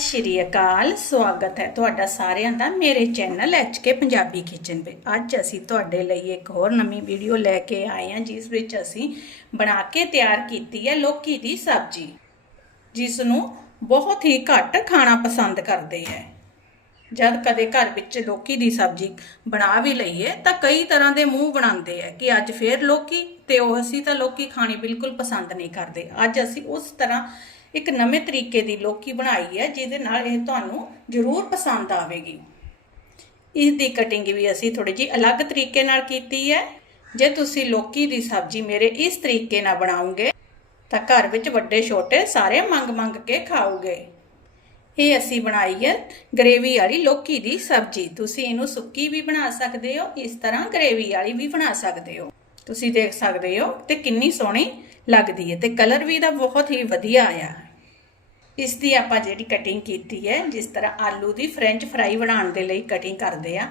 ਸਤਿ ਸ਼੍ਰੀ ਅਕਾਲ, ਸਵਾਗਤ ਹੈ ਤੁਹਾਡਾ ਸਾਰਿਆਂ ਦਾ ਮੇਰੇ ਚੈਨਲ ਕੇ ਪੰਜਾਬੀ ਕਿਚਨ ਵਿੱਚ। ਅੱਜ ਅਸੀਂ ਤੁਹਾਡੇ ਲਈ ਇੱਕ ਹੋਰ ਨਵੀਂ ਵੀਡੀਓ ਲੈ ਕੇ ਆਏ ਹਾਂ, ਜਿਸ ਵਿੱਚ ਅਸੀਂ ਬਣਾ ਕੇ ਤਿਆਰ ਕੀਤੀ ਹੈ ਲੋਕੀ ਦੀ ਸਬਜ਼ੀ ਜਿਸ ਨੂੰ ਬਹੁਤ ਹੀ ਘੱਟ ਖਾਣਾ ਪਸੰਦ ਕਰਦੇ ਹੈ। ਜਦ ਕਦੇ ਘਰ ਵਿੱਚ ਲੋਕੀ ਦੀ ਸਬਜ਼ੀ ਬਣਾ ਵੀ ਲਈਏ, ਤਾਂ ਕਈ ਤਰ੍ਹਾਂ ਦੇ ਮੂੰਹ ਬਣਾਉਂਦੇ ਆ ਕਿ ਅੱਜ ਫੇਰ ਲੋਕੀ, ਤੇ ਉਹ ਅਸੀਂ ਤਾਂ ਲੋਕੀ ਖਾਣੀ ਬਿਲਕੁਲ ਪਸੰਦ ਨਹੀਂ ਕਰਦੇ। ਅੱਜ ਅਸੀਂ ਉਸ ਤਰ੍ਹਾਂ ਇੱਕ ਨਵੇਂ ਤਰੀਕੇ ਦੀ ਲੋਕੀ ਬਣਾਈ ਹੈ, ਜਿਹਦੇ ਨਾਲ ਇਹ ਤੁਹਾਨੂੰ ਜ਼ਰੂਰ ਪਸੰਦ ਆਵੇਗੀ। ਇਸ ਦੀ ਕਟਿੰਗ ਵੀ ਅਸੀਂ ਥੋੜੀ ਜੀ ਅਲੱਗ ਤਰੀਕੇ ਨਾਲ ਕੀਤੀ ਹੈ। ਜੇ ਤੁਸੀਂ ਲੋਕੀ ਦੀ ਸਬਜ਼ੀ ਮੇਰੇ ਇਸ ਤਰੀਕੇ ਨਾਲ ਬਣਾਉਂਗੇ ਤਾਂ ਘਰ ਵਿੱਚ ਵੱਡੇ, ਛੋਟੇ ਸਾਰੇ ਮੰਗ ਮੰਗ ਕੇ ਖਾਓਗੇ। ਇਹ ਅਸੀਂ ਬਣਾਈ ਹੈ ਗ੍ਰੇਵੀ ਵਾਲੀ ਲੋਕੀ ਦੀ ਸਬਜ਼ੀ। ਤੁਸੀਂ ਇਹਨੂੰ ਸੁੱਕੀ ਵੀ ਬਣਾ ਸਕਦੇ ਹੋ, ਇਸ ਤਰ੍ਹਾਂ ਗ੍ਰੇਵੀ ਵਾਲੀ ਵੀ ਬਣਾ ਸਕਦੇ ਹੋ। ਤੁਸੀਂ ਦੇਖ ਸਕਦੇ ਹੋ ਤੇ ਕਿੰਨੀ ਸੋਹਣੀ ਲੱਗਦੀ ਹੈ ਤੇ ਕਲਰ ਵੀ ਇਹਦਾ ਬਹੁਤ ਹੀ ਵਧੀਆ ਆਇਆ ਇਸ ਦੀ ਆਪਾਂ ਜਿਹੜੀ ਕਟਿੰਗ ਕੀਤੀ ਹੈ, ਜਿਸ ਤਰ੍ਹਾਂ ਆਲੂ ਦੀ ਫ੍ਰੈਂਚ ਫਰਾਈ ਬਣਾਉਣ ਦੇ ਲਈ ਕਟਿੰਗ ਕਰਦੇ ਆ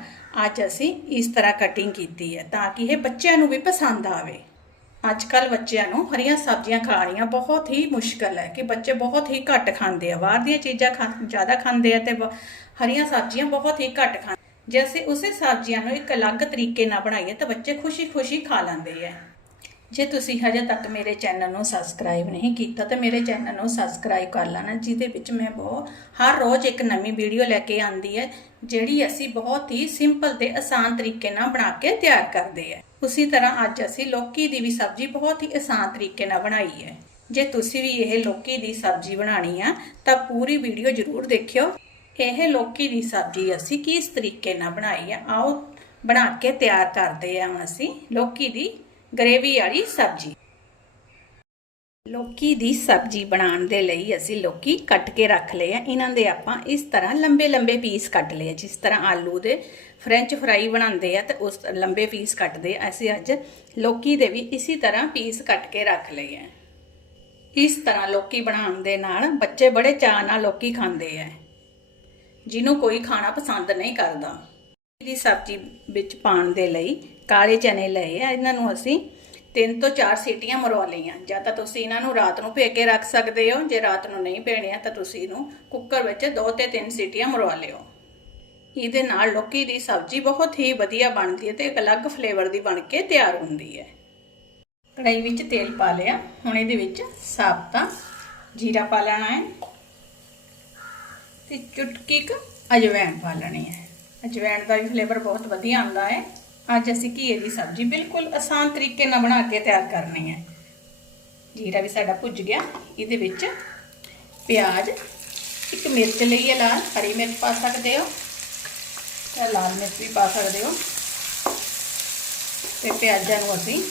ਅੱਜ ਅਸੀਂ ਇਸ ਤਰ੍ਹਾਂ ਕਟਿੰਗ ਕੀਤੀ ਹੈ ਤਾਂ ਕਿ ਇਹ ਬੱਚਿਆਂ ਨੂੰ ਵੀ ਪਸੰਦ ਆਵੇ। ਅੱਜ ਕੱਲ ਬੱਚਿਆਂ ਨੂੰ ਹਰੀਆਂ ਸਬਜ਼ੀਆਂ ਖਾਣੀਆਂ ਬਹੁਤ ਹੀ ਮੁਸ਼ਕਲ ਹੈ ਕਿ ਬੱਚੇ ਬਹੁਤ ਹੀ ਘੱਟ ਖਾਂਦੇ ਆ। ਬਾਹਰ ਦੀਆਂ ਚੀਜ਼ਾਂ ਖਾ, ਜ਼ਿਆਦਾ ਖਾਂਦੇ ਆ ਤੇ ਬ- ਹਰੀਆਂ ਸਬਜ਼ੀਆਂ ਬਹੁਤ ਹੀ ਘੱਟ ਖਾਂਦੇ ਜੇ ਅਸੀਂ ਉਸੇ ਸਬਜ਼ੀਆਂ ਨੂੰ ਇੱਕ ਅਲੱਗ ਤਰੀਕੇ ਨਾਲ ਬਣਾਈਏ ਤਾਂ ਬੱਚੇ ਖੁਸ਼ੀ-ਖੁਸ਼ੀ ਖਾ ਲੈਂਦੇ ਆ। ਜੇ ਤੁਸੀਂ ਹਜੇ ਤੱਕ ਮੇਰੇ ਚੈਨਲ ਨੂੰ ਸਬਸਕ੍ਰਾਈਬ ਨਹੀਂ ਕੀਤਾ, ਤਾਂ ਮੇਰੇ ਚੈਨਲ ਨੂੰ ਸਬਸਕ੍ਰਾਈਬ ਕਰ ਲੈਣਾ, ਜਿਹਦੇ ਵਿੱਚ ਮੈਂ ਬਹੁਤ, ਹਰ ਰੋਜ਼ ਇੱਕ ਨਵੀਂ ਵੀਡੀਓ ਲੈ ਕੇ ਆਂਦੀ ਹੈ, ਜਿਹੜੀ ਅਸੀਂ ਬਹੁਤ ਹੀ ਸਿੰਪਲ ਤੇ ਆਸਾਨ ਤਰੀਕੇ ਨਾਲ ਬਣਾ ਕੇ ਤਿਆਰ ਕਰਦੇ ਹਾਂ। ਉਸੇ ਤਰ੍ਹਾਂ ਅੱਜ ਅਸੀਂ ਲੌਕੀ ਦੀ ਵੀ ਸਬਜ਼ੀ ਬਹੁਤ ਹੀ ਆਸਾਨ ਤਰੀਕੇ ਨਾਲ ਬਣਾਈ ਹੈ। ਜੇ ਤੁਸੀਂ ਵੀ ਇਹ ਲੌਕੀ ਦੀ ਸਬਜ਼ੀ ਬਣਾਣੀ ਆ, ਤਾਂ ਪੂਰੀ ਵੀਡੀਓ ਜ਼ਰੂਰ ਦੇਖਿਓ। ਇਹ ਲੌਕੀ ਦੀ ਸਬਜ਼ੀ ਅਸੀਂ ਕਿਸ ਤਰੀਕੇ ਨਾਲ ਬਣਾਈ ਆ, ਆਓ ਬਣਾ ਕੇ ਤਿਆਰ ਕਰਦੇ ਹਾਂ ਹੁਣ ਅਸੀਂ ਲੌਕੀ ਦੀ ਗਰੇਵੀ ਵਾਲੀ ਸਬਜ਼ੀ। ਲੌਕੀ ਦੀ ਸਬਜ਼ੀ ਬਣਾਉਣ ਦੇ ਲਈ ਅਸੀਂ ਲੌਕੀ ਕੱਟ ਕੇ ਰੱਖ ਲਏ ਆ। ਇਹਨਾਂ ਦੇ ਆਪਾਂ ਇਸ ਤਰ੍ਹਾਂ ਲੰਬੇ ਲੰਬੇ ਪੀਸ ਕੱਟ ਲਏ ਆ। ਜਿਸ ਤਰ੍ਹਾਂ ਆਲੂ ਦੇ ਫ੍ਰੈਂਚ ਫਰਾਈ ਬਣਾਉਂਦੇ ਆ ਤੇ ਉਸ ਲੰਬੇ ਪੀਸ ਕੱਟਦੇ ਆ। ਅਸੀਂ ਅੱਜ ਲੌਕੀ ਦੇ ਵੀ ਇਸੇ ਤਰ੍ਹਾਂ ਪੀਸ ਕੱਟ ਕੇ ਰੱਖ ਲਏ ਆ। ਇਸ ਤਰ੍ਹਾਂ ਲੌਕੀ ਬਣਾਉਣ ਦੇ ਨਾਲ ਬੱਚੇ ਬੜੇ ਚਾਅ ਨਾਲ ਲੌਕੀ ਖਾਂਦੇ ਆ। ਜਿਹਨੂੰ ਕੋਈ ਖਾਣਾ ਪਸੰਦ ਨਹੀਂ ਕਰਦਾ। ਦੀ ਸਬਜ਼ੀ ਵਿੱਚ ਪਾਉਣ ਦੇ ਲਈ ਕਾਲੇ ਚਨੇ ਲਏ ਆ, ਇਹਨਾਂ ਨੂੰ ਅਸੀਂ ਤਿੰਨ ਤੋਂ ਚਾਰ ਸੀਟੀਆਂ ਮਰਵਾ ਲਈਆਂ। ਜਾਂ ਤਾਂ ਤੁਸੀਂ ਇਹਨਾਂ ਨੂੰ ਰਾਤ ਨੂੰ ਭੇ ਕੇ ਰੱਖ ਸਕਦੇ ਹੋ, ਜੇ ਰਾਤ ਨੂੰ ਨਹੀਂ ਭੇਣੇ ਆ, ਤਾਂ ਤੁਸੀਂ ਇਹਨੂੰ ਕੁੱਕਰ ਵਿੱਚ ਦੋ ਤੇ ਤਿੰਨ ਸੀਟੀਆਂ ਮਰਵਾ ਲਿਓ। ਇਹਦੇ ਨਾਲ ਲੋਕੀ ਦੀ ਸਬਜ਼ੀ ਬਹੁਤ ਹੀ ਵਧੀਆ ਬਣਦੀ ਹੈ ਤੇ ਇੱਕ ਅਲੱਗ ਫਲੇਵਰ ਦੀ ਬਣ ਕੇ ਤਿਆਰ ਹੁੰਦੀ ਹੈ। ਕੜਾਈ ਵਿੱਚ ਤੇਲ ਪਾ ਲਿਆ। ਹੁਣ ਇਹਦੇ ਵਿੱਚ ਸਾਬਤਾ, ਜੀਰਾ ਪਾ ਲੈਣਾ ਹੈ ਤੇ ਚੁਟਕੀ ਕੁ ਅਜਵਾਇਣ ਪਾ ਲੈਣੀ ਹੈ। ਅਜਵਾਇਣ ਦਾ ਵੀ ਫਲੇਵਰ ਬਹੁਤ ਵਧੀਆ ਆਉਂਦਾ ਹੈ। ਅੱਜ ਅਸੀਂ ਘੀਏ ਦੀ ਸਬਜ਼ੀ ਬਿਲਕੁਲ ਆਸਾਨ ਤਰੀਕੇ ਨਾਲ ਬਣਾ ਕੇ ਤਿਆਰ ਕਰਨੀ ਹੈ। ਜੀਰਾ ਵੀ ਸਾਡਾ ਭੁੱਜ ਗਿਆ। ਇਹਦੇ ਵਿੱਚ ਪਿਆਜ਼, ਇੱਕ ਮਿਰਚ ਲਈ ਹੈ ਲਾਲ, ਹਰੀ ਮਿਰਚ ਪਾ ਸਕਦੇ ਹੋ। ਤੇ ਲਾਲ ਮਿਰਚ ਵੀ ਪਾ ਸਕਦੇ ਹੋ। ਤੇ ਪਿਆਜ਼ਾਂ ਨੂੰ ਅਸੀਂ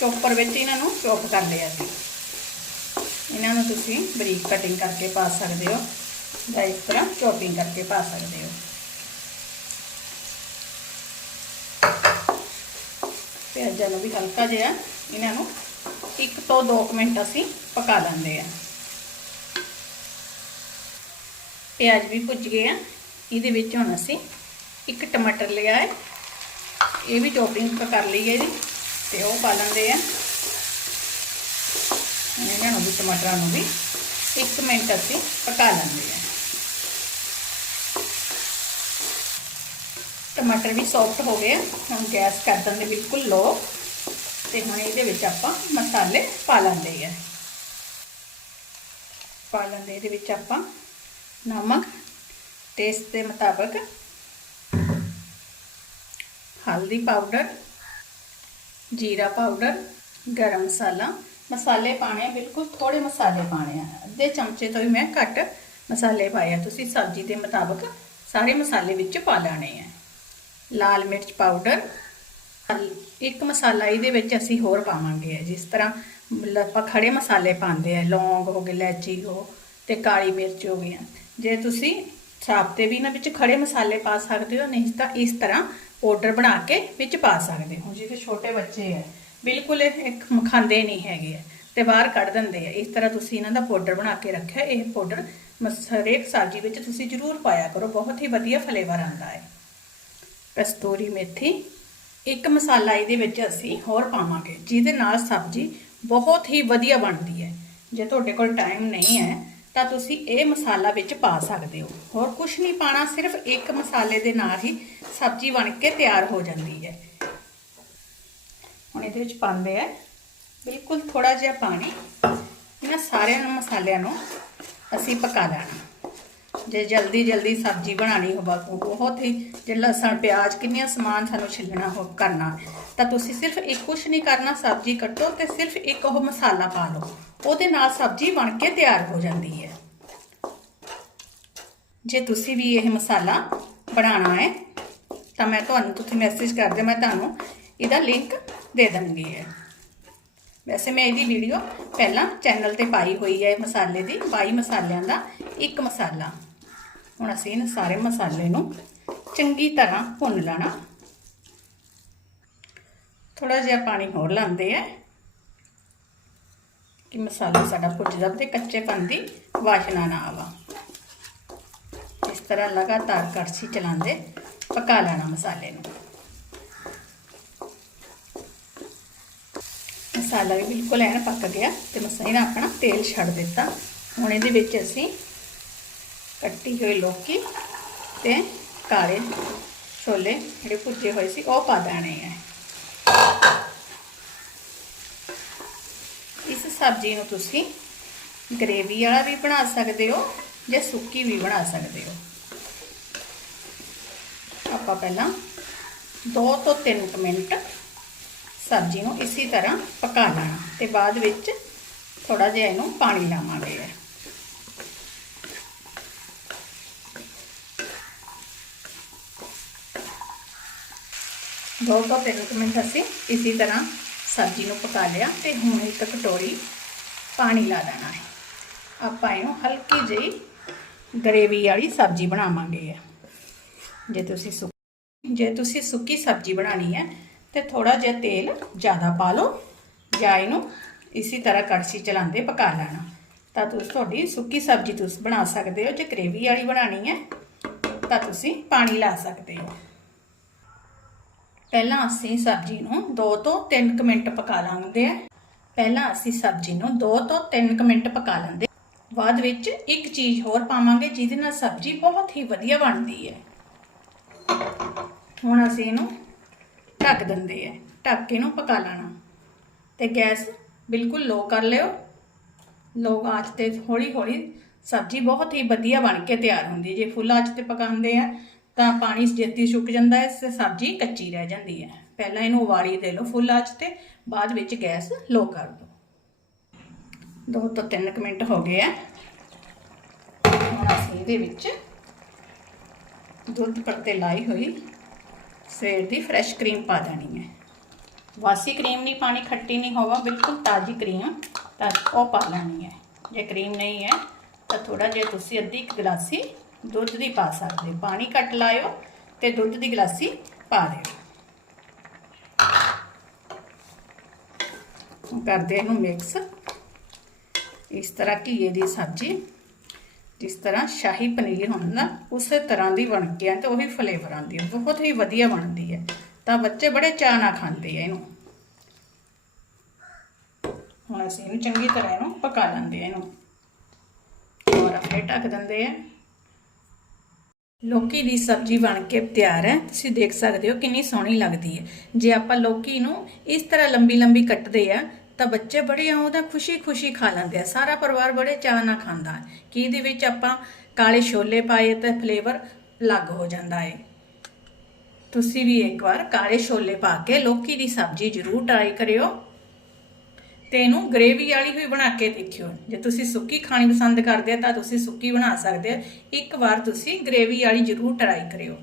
ਚੋਪਰ ਵਿੱਚ ਇਹਨਾਂ ਨੂੰ ਚੋਪ ਕਰ ਲਿਆ ਸੀ। ਇਹਨਾਂ ਨੂੰ ਤੁਸੀਂ ਬਰੀਕ ਕਟਿੰਗ ਕਰਕੇ ਪਾ ਸਕਦੇ ਹੋ। ਜਾਂ ਇਸ ਤਰ੍ਹਾਂ ਚੋਪਿੰਗ ਕਰਕੇ ਪਾ ਸਕਦੇ ਹੋ। ਪਿਆਜ਼ਾਂ ਨੂੰ ਵੀ ਹਲਕਾ ਜਿਹਾ ਇਹਨਾਂ ਨੂੰ 1 ਤੋਂ 2 ਮਿੰਟ ਅਸੀਂ ਪਕਾ ਲੈਂਦੇ ਆ ਪਿਆਜ਼ ਵੀ ਭੁੱਜ ਗਏ ਆ। ਇਹਦੇ ਵਿੱਚ ਹੁਣ ਅਸੀਂ ਇੱਕ ਟਮਾਟਰ ਲਿਆ ਹੈ। ਇਹ ਵੀ ਚੋਪਿੰਗ ਕਰ ਲਈ ਹੈ ਇਹਦੀ ਤੇ ਉਹ ਪਾ ਲੈਂਦੇ ਆ ਇਹਨਾਂ ਨੂੰ ਵੀ ਟਮਾਟਰਾਂ ਨੂੰ ਵੀ 1 ਮਿੰਟ ਅਸੀਂ ਪਕਾ ਲੈਂਦੇ ਆ ਟਮਾਟਰ ਵੀ ਸੌਫਟ ਹੋ ਗਏ ਹੁਣ ਗੈਸ ਕਰ ਦਿੰਦੇ ਬਿਲਕੁਲ ਲੋ ਤੇ ਹੁਣ ਇਹਦੇ ਵਿੱਚ ਆਪਾਂ ਮਸਾਲੇ ਪਾ ਲੈਂਦੇ ਆ। ਪਾ ਲੈਂਦੇ ਇਹਦੇ ਵਿੱਚ ਆਪਾਂ ਨਮਕ ਟੇਸਟ ਦੇ ਮੁਤਾਬਕ ਹਲਦੀ ਪਾਊਡਰ ਜੀਰਾ ਪਾਊਡਰ ਗਰਮ ਮਸਾਲਾ। ਮਸਾਲੇ ਪਾਣੇ ਆ, ਬਿਲਕੁਲ ਥੋੜੇ ਮਸਾਲੇ ਪਾਣੇ ਆ। ਅੱਧੇ ਚਮਚੇ ਤੋਂ ਹੀ ਮੈਂ ਘੱਟ ਮਸਾਲੇ ਪਾਏ ਆ। ਤੁਸੀਂ ਸਬਜ਼ੀ ਦੇ ਮੁਤਾਬਕ ਸਾਰੇ ਮਸਾਲੇ ਵਿੱਚ ਪਾ ਲੈਣੇ ਆ। ਲਾਲ ਮਿਰਚ ਪਾਊਡਰ ਇੱਕ ਮਸਾਲਾ ਇਹਦੇ ਵਿੱਚ ਅਸੀਂ ਹੋਰ ਪਾਵਾਂਗੇ। ਜਿਸ ਤਰ੍ਹਾਂ ਆਪਾਂ ਖੜੇ ਮਸਾਲੇ ਪਾਉਂਦੇ ਆ, ਲੌਂਗ ਹੋ ਗਏ, ਇਲਾਇਚੀ ਹੋ ਤੇ ਕਾਲੀ ਮਿਰਚ ਹੋ ਗਈਆਂ। ਜੇ ਤੁਸੀਂ ਸਾਬਤੇ ਵੀ ਇਹਨਾਂ ਵਿੱਚ ਖੜੇ ਮਸਾਲੇ ਪਾ ਸਕਦੇ ਹੋ, ਨਹੀਂ ਤਾਂ ਇਸ ਤਰ੍ਹਾਂ ਪਾਊਡਰ ਬਣਾ ਕੇ ਵਿੱਚ ਪਾ ਸਕਦੇ ਹੋ। ਜਿਹੜੇ ਛੋਟੇ ਬੱਚੇ ਆ, ਬਿਲਕੁਲ ਇਹ ਖਾਂਦੇ ਨਹੀਂ ਹੈਗੇ ਤੇ ਬਾਹਰ ਕੱਢ ਦਿੰਦੇ ਆ। ਇਸ ਤਰ੍ਹਾਂ ਤੁਸੀਂ ਇਹਨਾਂ ਦਾ ਪਾਊਡਰ ਬਣਾ ਕੇ ਰੱਖਿਆ, ਇਹ ਪਾਊਡਰ ਹਰੇਕ ਸਬਜ਼ੀ ਵਿੱਚ ਤੁਸੀਂ ਜ਼ਰੂਰ ਪਾਇਆ ਕਰੋ, ਬਹੁਤ ਹੀ ਵਧੀਆ ਫਲੇਵਰ ਆਉਂਦਾ ਹੈ। ਕਸਤੂਰੀ ਮੇਥੀ, ਇੱਕ ਮਸਾਲਾ ਇਹਦੇ ਵਿੱਚ ਅਸੀਂ ਹੋਰ ਪਾਵਾਂਗੇ, ਜਿਹਦੇ ਨਾਲ ਸਬਜ਼ੀ ਬਹੁਤ ਹੀ ਵਧੀਆ ਬਣਦੀ ਹੈ। ਜੇ ਤੁਹਾਡੇ ਕੋਲ ਟਾਈਮ ਨਹੀਂ ਹੈ, ਤਾਂ ਤੁਸੀਂ ਇਹ ਮਸਾਲਾ ਵਿੱਚ ਪਾ ਸਕਦੇ ਹੋ। ਹੋਰ ਕੁਝ ਨਹੀਂ ਪਾਣਾ, ਸਿਰਫ ਇੱਕ ਮਸਾਲੇ ਦੇ ਨਾਲ ਹੀ ਸਬਜ਼ੀ ਬਣ ਕੇ ਤਿਆਰ ਹੋ ਜਾਂਦੀ ਹੈ। ਹੁਣ ਇਹਦੇ ਵਿੱਚ ਪਾਉਂਦੇ ਆ, ਬਿਲਕੁਲ ਥੋੜਾ ਜਿਹਾ ਪਾਣੀ। ਇਹਨਾਂ ਸਾਰਿਆਂ ਨੂੰ ਮਸਾਲਿਆਂ ਨੂੰ ਅਸੀਂ ਪਕਾ ਲੈਣਾ। ਜੇ ਜਲਦੀ ਜਲਦੀ ਸਬਜ਼ੀ ਬਣਾਣੀ ਹੋਵੇ ਬਹੁਤ ਹੀ ਜੇ ਲਸਣ, ਪਿਆਜ਼ ਕਿੰਨੀਆਂ ਸਮਾਨ ਸਾਨੂੰ ਛਿੱਲਣਾ ਹੋ ਕਰਨਾ। ਤਾਂ ਤੁਸੀਂ ਸਿਰਫ ਇੱਕ ਕੁਛ ਨਹੀਂ ਕਰਨਾ, ਸਬਜ਼ੀ ਕੱਟੋ ਤੇ ਸਿਰਫ ਇੱਕ ਉਹ ਮਸਾਲਾ ਪਾ ਲਓ। ਉਹਦੇ ਨਾਲ ਸਬਜ਼ੀ ਬਣ ਕੇ ਤਿਆਰ ਹੋ ਜਾਂਦੀ ਹੈ। ਜੇ ਤੁਸੀਂ ਵੀ ਇਹ ਮਸਾਲਾ ਬਣਾਉਣਾ ਹੈ, ਤਾਂ ਮੈਂ ਤੁਹਾਨੂੰ ਤੁਸੀਂ ਮੈਸੇਜ ਕਰ ਦਿਓ ਮੈਂ ਤੁਹਾਨੂੰ ਇਹਦਾ ਲਿੰਕ ਦੇ ਦਾਂਗੀ ਹੈ ਵੈਸੇ ਮੈਂ ਇਹਦੀ ਵੀਡੀਓ ਪਹਿਲਾਂ ਚੈਨਲ ਤੇ ਪਾਈ ਹੋਈ ਹੈ ਇਹ ਮਸਾਲੇ ਦੀ 22 ਮਸਾਲਿਆਂ ਦਾ, ਇੱਕ ਮਸਾਲਾ। ਹੁਣ ਅਸੀਂ ਇਹਨਾਂ ਸਾਰੇ ਮਸਾਲੇ ਨੂੰ ਚੰਗੀ ਤਰ੍ਹਾਂ ਭੁੰਨ ਲੈਣਾ। ਥੋੜਾ ਜਿਹਾ ਪਾਣੀ ਹੋਰ ਲਾਉਂਦੇ ਆ ਕਿ ਮਸਾਲਾ ਸਾਡਾ ਭੁੱਜ ਜਾਵੇ ਤੇ ਕੱਚੇਪਨ ਦੀ ਵਾਸ਼ਨਾ ਨਾ ਆਵਾ। ਇਸ ਤਰ੍ਹਾਂ ਲਗਾਤਾਰ ਕੜਛੀ ਚਲਾਉਂਦੇ, ਪਕਾ ਲੈਣਾ ਮਸਾਲੇ ਨੂੰ। ਮਸਾਲਾ ਵੀ ਬਿਲਕੁਲ ਐਨ ਪੱਕ ਗਿਆ ਤੇ ਮਸਾਈ ਨੇ ਆਪਣਾ ਤੇਲ ਛੱਡ ਦਿੱਤਾ। ਹੁਣ ਇਹਦੇ ਵਿੱਚ ਅਸੀਂ ਕੱਟੀ ਹੋਈ ਲੋਕੀ ਤੇ ਕਾਲੇ ਛੋਲੇ ਜਿਹੜੇ ਭੁੱਜੇ ਹੋਏ ਸੀ, ਉਹ ਪਾ ਦੇਣੇ ਆ। ਇਸ ਸਬਜ਼ੀ ਨੂੰ ਤੁਸੀਂ ਗ੍ਰੇਵੀ ਵਾਲਾ ਵੀ ਬਣਾ ਸਕਦੇ ਹੋ ਜਾਂ ਸੁੱਕੀ ਵੀ ਬਣਾ ਸਕਦੇ ਹੋ। ਆਪਾਂ ਪਹਿਲਾਂ 2 ਤੋਂ 3 ਮਿੰਟ ਸਬਜ਼ੀ ਨੂੰ ਇਸੇ ਤਰ੍ਹਾਂ ਪਕਾ ਲੈਣਾ ਤੇ ਬਾਅਦ ਵਿੱਚ ਥੋੜਾ ਜਿਹਾ ਇਹਨੂੰ ਪਾਣੀ ਲਾਵਾਂਗੇ। ਦੋ ਤੋਂ ਤਿੰਨ ਕੁ ਮਿੰਟ ਅਸੀਂ ਇਸੇ ਤਰ੍ਹਾਂ ਸਬਜ਼ੀ ਨੂੰ ਪਕਾ ਲਿਆ ਤੇ ਹੁਣ ਇੱਕ ਕਟੋਰੀ ਪਾਣੀ ਲਾ ਦੇਣਾ ਹੈ। ਆਪਾਂ ਇਹਨੂੰ ਹਲਕੀ ਜਿਹੀ ਗਰੇਵੀ ਵਾਲੀ ਸਬਜ਼ੀ ਬਣਾਵਾਂਗੇ। ਜੇ ਤੁਸੀਂ ਸੁੱਕੀ ਜੇ ਤੁਸੀਂ ਸੁੱਕੀ ਸਬਜ਼ੀ ਬਣਾਣੀ ਹੈ ਤੇ ਥੋੜਾ ਜਿਹਾ ਤੇਲ ਜ਼ਿਆਦਾ ਪਾ ਲਓ ਜਾਂ ਇਹਨੂੰ ਇਸੇ ਤਰ੍ਹਾਂ ਕੜਛੀ ਚਲਾਉਂਦੇ ਪਕਾ ਲੈਣਾ। ਤਾਂ ਤੁਸੀਂ ਤੁਹਾਡੀ ਸੁੱਕੀ ਸਬਜ਼ੀ ਤੁਸੀਂ ਬਣਾ ਸਕਦੇ ਹੋ, ਜੇ ਗ੍ਰੇਵੀ ਵਾਲੀ ਬਣਾਣੀ ਹੈ, ਤਾਂ ਤੁਸੀਂ ਪਾਣੀ ਲਾ ਸਕਦੇ ਹੋ। ਪਹਿਲਾਂ ਅਸੀਂ ਸਬਜ਼ੀ ਨੂੰ 2 ਤੋਂ 3 ਮਿੰਟ ਪਕਾ ਲਾਂਗੇ। ਆ ਪਹਿਲਾਂ ਅਸੀਂ ਸਬਜ਼ੀ ਨੂੰ 2 ਤੋਂ 3 ਮਿੰਟ ਪਕਾ ਲੈਂਦੇ ਬਾਅਦ ਵਿੱਚ ਇੱਕ ਚੀਜ਼ ਹੋਰ ਪਾਵਾਂਗੇ, ਜਿਹਦੇ ਨਾਲ ਸਬਜ਼ੀ ਬਹੁਤ ਹੀ ਵਧੀਆ ਬਣਦੀ ਹੈ। ਹੁਣ ਅਸੀਂ ਇਹਨੂੰ ਢੱਕ ਦਿੰਦੇ ਆ ਢੱਕ ਕੇ ਇਹਨੂੰ ਪਕਾ ਲੈਣਾ। ਤੇ ਗੈਸ ਬਿਲਕੁਲ ਲੋ ਕਰ ਲਿਓ। ਲੋ ਆਂਚ ਤੇ ਹੌਲੀ ਹੌਲੀ ਸਬਜ਼ੀ ਬਹੁਤ ਹੀ ਵਧੀਆ ਬਣ ਕੇ ਤਿਆਰ ਹੁੰਦੀ ਜੇ ਫੁੱਲ ਆਂਚ ਤੇ ਪਕਾਉਂਦੇ ਆ ਤਾਂ ਪਾਣੀ ਜਲਦੀ ਸੁੱਕ ਜਾਂਦਾ ਹੈ ਤੇ ਸਬਜ਼ੀ ਕੱਚੀ ਰਹਿ ਜਾਂਦੀ ਹੈ ਪਹਿਲਾਂ ਇਹਨੂੰ ਉਬਾਲੀ ਦੇ ਲਓ ਫੁੱਲ ਆਂਚ ਤੇ, ਬਾਅਦ ਵਿੱਚ ਗੈਸ ਲੋ ਕਰ ਦਿਓ ਦੋ ਤੋਂ ਤਿੰਨ ਕੁ ਮਿੰਟ ਹੋ ਗਏ ਆ ਹੁਣ ਅਸੀਂ ਇਹਦੇ ਵਿੱਚ ਦੁੱਧ ਪੱਤੇ ਲਾਈ ਹੋਈ ਸਵੇਰ ਦੀ ਫਰੈਸ਼ ਕਰੀਮ ਪਾ ਦੇਣੀ ਹੈ। ਵਾਸੀ ਕਰੀਮ ਨਹੀਂ ਪਾਣੀ, ਖੱਟੀ ਨਹੀਂ ਹੋਵਾ, ਬਿਲਕੁਲ ਤਾਜ਼ੀ ਕਰੀਮ ਤਾਂ ਉਹ ਪਾ ਲੈਣੀ ਹੈ। ਜੇ ਕਰੀਮ ਨਹੀਂ ਹੈ, ਤਾਂ ਥੋੜਾ ਜਿਹਾ ਤੁਸੀਂ ਅੱਧੀ ਇੱਕ ਗਲਾਸੀ ਦੁੱਧ ਦੀ ਪਾ ਸਕਦੇ ਪਾਣੀ ਘੱਟ ਲਾਇਓ ਤੇ ਦੁੱਧ ਦੀ ਗਲਾਸੀ ਪਾ ਦਿਓ। ਕਰਦੇ ਇਹਨੂੰ ਮਿਕਸ ਇਸ ਤਰ੍ਹਾਂ ਘੀਏ ਦੀ ਸਬਜ਼ੀ। ਜਿਸ ਤਰ੍ਹਾਂ ਸ਼ਾਹੀ ਪਨੀਰ ਹੁੰਦਾ, ਉਸੇ ਤਰ੍ਹਾਂ ਦੀ ਬਣ ਕੇ ਆ ਤੇ ਉਹੀ ਫਲੇਵਰ ਆਉਂਦੀ ਹੈ ਬਹੁਤ ਹੀ ਵਧੀਆ ਬਣਦੀ ਹੈ ਤਾਂ ਬੱਚੇ ਬੜੇ ਚਾਅ ਨਾਲ ਖਾਂਦੇ ਆ ਇਹਨੂੰ। ਹੁਣ ਅਸੀਂ ਇਹਨੂੰ ਚੰਗੀ ਤਰ੍ਹਾਂ ਇਹਨੂੰ ਪਕਾ ਲੈਂਦੇ ਆ ਇਹਨੂੰ। ਔਰ ਫਿਰ ਢੱਕ ਦਿੰਦੇ ਆ। ਲੋਕੀ ਦੀ ਸਬਜ਼ੀ ਬਣ ਕੇ ਤਿਆਰ ਹੈ। ਤੁਸੀਂ ਦੇਖ ਸਕਦੇ ਹੋ ਕਿੰਨੀ ਸੋਹਣੀ ਲੱਗਦੀ ਹੈ। ਜੇ ਆਪਾਂ ਲੋਕੀ ਨੂੰ ਇਸ ਤਰ੍ਹਾਂ ਲੰਬੀ ਲੰਬੀ ਕੱਟਦੇ ਆ ਤਾਂ ਬੱਚੇ ਬੜੇ ਉਹਦਾ ਖੁਸ਼ੀ-ਖੁਸ਼ੀ ਖਾ ਲੈਂਦੇ ਆ। ਸਾਰਾ ਪਰਿਵਾਰ ਬੜੇ ਚਾਅ ਨਾਲ ਖਾਂਦਾ ਹੈ। ਕਿ ਇਹਦੇ ਵਿੱਚ ਆਪਾਂ ਕਾਲੇ ਛੋਲੇ ਪਾਏ ਤਾਂ ਫਲੇਵਰ ਲੱਗ ਹੋ ਜਾਂਦਾ ਹੈ। ਤੁਸੀਂ ਵੀ ਇੱਕ ਵਾਰ ਕਾਲੇ ਛੋਲੇ ਪਾ ਕੇ ਲੋਕੀ ਦੀ ਸਬਜ਼ੀ ਜ਼ਰੂਰ ਟਰਾਈ ਕਰਿਓ। ਤੇ ਇਹਨੂੰ ਗ੍ਰੇਵੀ ਵਾਲੀ ਹੋਈ ਬਣਾ ਕੇ ਦੇਖਿਓ। ਜੇ ਤੁਸੀਂ ਸੁੱਕੀ ਖਾਣੀ ਪਸੰਦ ਕਰਦੇ ਆ, ਤਾਂ ਤੁਸੀਂ ਸੁੱਕੀ ਬਣਾ ਸਕਦੇ ਹੋ ਇੱਕ ਵਾਰ ਤੁਸੀਂ ਗ੍ਰੇਵੀ ਵਾਲੀ ਜ਼ਰੂਰ ਟਰਾਈ ਕਰਿਓ।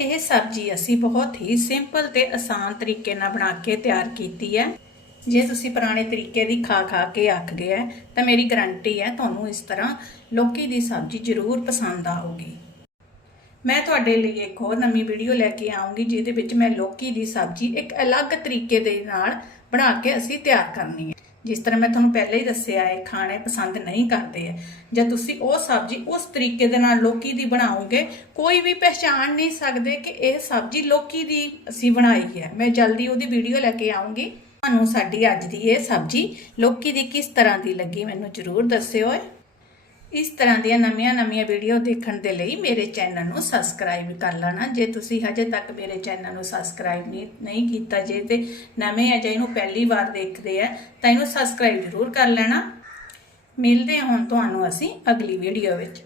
ਇਹ ਸਬਜ਼ੀ ਅਸੀਂ ਬਹੁਤ ਹੀ ਸਿੰਪਲ ਤੇ ਆਸਾਨ ਤਰੀਕੇ ਨਾਲ ਬਣਾ ਕੇ ਤਿਆਰ ਕੀਤੀ ਹੈ। ਜੇ ਤੁਸੀਂ ਪੁਰਾਣੇ ਤਰੀਕੇ ਦੀ ਖਾ ਖਾ ਕੇ ਅੱਕ ਗਏ ਹੈ ਤਾਂ ਮੇਰੀ ਗਰੰਟੀ ਹੈ ਤੁਹਾਨੂੰ ਇਸ ਤਰ੍ਹਾਂ ਲੋਕੀ ਦੀ ਸਬਜ਼ੀ ਜ਼ਰੂਰ ਪਸੰਦ ਆਊਗੀ। ਮੈਂ ਤੁਹਾਡੇ ਲਈ ਇੱਕ ਹੋਰ ਨਵੀਂ ਵੀਡੀਓ ਲੈ ਕੇ ਆਉਂਗੀ ਜਿਹਦੇ ਵਿੱਚ ਮੈਂ ਲੋਕੀ ਦੀ ਸਬਜ਼ੀ ਇੱਕ ਅਲੱਗ ਤਰੀਕੇ ਦੇ ਨਾਲ ਬਣਾ ਕੇ ਅਸੀਂ ਤਿਆਰ ਕਰਨੀ ਹੈ ਜਿਸ ਤਰ੍ਹਾਂ ਮੈਂ ਤੁਹਾਨੂੰ ਪਹਿਲਾਂ ਹੀ ਦੱਸਿਆ ਹੈ ਖਾਣੇ ਪਸੰਦ ਨਹੀਂ ਕਰਦੇ ਹੈ ਜਾਂ ਤੁਸੀਂ ਉਹ ਸਬਜ਼ੀ ਉਸ ਤਰੀਕੇ ਦੇ ਨਾਲ ਲੋਕੀ ਦੀ ਬਣਾਓਗੇ, ਕੋਈ ਵੀ ਪਹਿਚਾਣ ਨਹੀਂ ਸਕਦੇ ਕਿ ਇਹ ਸਬਜ਼ੀ ਲੋਕੀ ਦੀ ਅਸੀਂ ਬਣਾਈ ਹੈ ਮੈਂ ਜਲਦੀ ਉਹਦੀ ਵੀਡੀਓ ਲੈ ਕੇ ਆਉਂਗੀ ਤੁਹਾਨੂੰ ਸਾਡੀ ਅੱਜ ਦੀ ਇਹ ਸਬਜ਼ੀ ਲੋਕੀ ਦੀ ਕਿਸ ਤਰ੍ਹਾਂ ਦੀ ਲੱਗੀ ਮੈਨੂੰ ਜ਼ਰੂਰ ਦੱਸਿਓ ਇਸ ਤਰ੍ਹਾਂ ਦੀਆਂ ਨਵੀਆਂ-ਨਵੀਆਂ ਵੀਡੀਓ ਦੇਖਣ ਦੇ ਲਈ ਮੇਰੇ ਚੈਨਲ ਨੂੰ ਸਬਸਕ੍ਰਾਈਬ ਕਰ ਲੈਣਾ। ਜੇ ਤੁਸੀਂ ਹਜੇ ਤੱਕ ਮੇਰੇ ਚੈਨਲ ਨੂੰ ਸਬਸਕ੍ਰਾਈਬ ਨਹੀਂ ਨਹੀਂ ਕੀਤਾ, ਜੇ ਤੇ ਨਵੇਂ ਆ ਜਾਂ ਇਹਨੂੰ ਪਹਿਲੀ ਵਾਰ ਦੇਖਦੇ ਆ, ਤਾਂ ਇਹਨੂੰ ਸਬਸਕ੍ਰਾਈਬ ਜ਼ਰੂਰ ਕਰ ਲੈਣਾ। ਮਿਲਦੇ ਹਾਂ ਤੁਹਾਨੂੰ ਅਸੀਂ ਅਗਲੀ ਵੀਡੀਓ ਵਿੱਚ।